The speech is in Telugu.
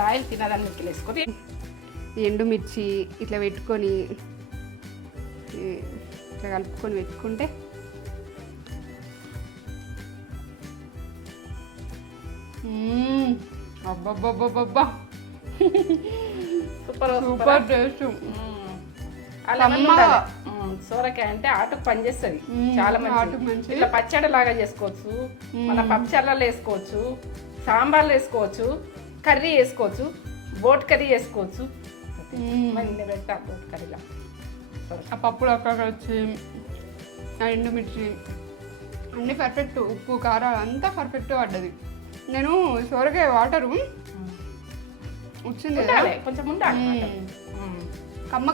కొద్దిగా ఆయిల్ తినదాన్ని మిక్కిలు వేసుకొని ఎండుమిర్చి ఇట్లా పెట్టుకొని ఇట్లా కలుపుకొని పెట్టుకుంటే అబ్బబ్బబ్బబ్బబ్బా సూపర్ సూపర్ టేస్ట్. అలా సోరకాయ అంటే ఆటుకు పనిచేస్తుంది చాలా మంచి. ఇట్లా పచ్చడి లాగా చేసుకోవచ్చు, మన పప్పుచారులలో వేసుకోవచ్చు, సాంబార్లు వేసుకోవచ్చు, కర్రీ వేసుకోవచ్చు, బోట్ కర్రీ వేసుకోవచ్చు. పెట్టా బోట్ కర్రీలా ఆ పప్పులు అక్కడ వచ్చి ఆ ఎండుమిర్చి అన్నీ పర్ఫెక్ట్, ఉప్పు కారాలు అంతా పర్ఫెక్ట్ పడ్డది. నేను సోరకాయ వాటరు వచ్చింది కొంచెం ఉండాలి కమ్మ